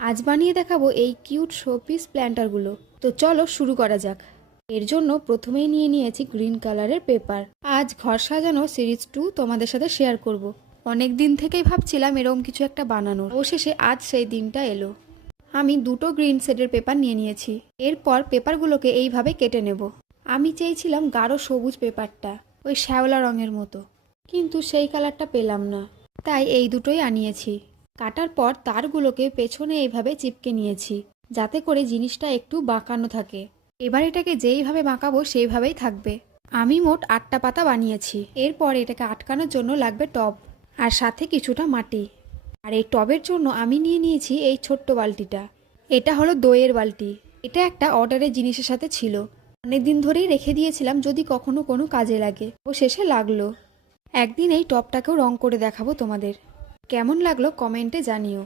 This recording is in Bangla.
আজ বানিয়ে দেখাবো এই কিউট শোপিস প্ল্যান্টারগুলো। তো চলো শুরু করা যাক। এর জন্য প্রথমেই নিয়ে নিয়েছি গ্রিন কালারের পেপার। আজ ঘর সাজানো সিরিজ 2 তোমাদের সাথে শেয়ার করব। অনেক দিন থেকেই ভাবছিলাম এরকম কিছু একটা বানানোর, অবশেষে আজ সেই দিনটা এলো। আমি দুটো গ্রিন শেডের পেপার নিয়ে নিয়েছি। এরপর পেপারগুলোকে এইভাবে কেটে নেব। আমি চেয়েছিলাম গাঢ় সবুজ পেপারটা, ওই শ্যাওলা রঙের মতো, কিন্তু সেই কালারটা পেলাম না, তাই এই দুটোই আনিয়েছি। কাটার পর তারগুলোকে পেছনে এইভাবে চিপকে নিয়েছি, যাতে করে জিনিসটা একটু বাঁকানো থাকে। এবার এটাকে যেইভাবে বাঁকাবো সেইভাবেই থাকবে। আমি মোট 8টা পাতা বানিয়েছি। এরপর এটাকে আটকানোর জন্য লাগবে টব, আর সাথে কিছুটা মাটি। আর এই টবের জন্য আমি নিয়ে নিয়েছি এই ছোট্ট বালতিটা। এটা হলো দইয়ের বালতি। এটা একটা অর্ডারের জিনিসের সাথে ছিল, অনেকদিন ধরেই রেখে দিয়েছিলাম যদি কখনো কোনো কাজে লাগে। ও শেষে লাগলো। একদিন এই টবটাকেও রং করে দেখাবো তোমাদের। কেমন লাগলো কমেন্টে জানিও।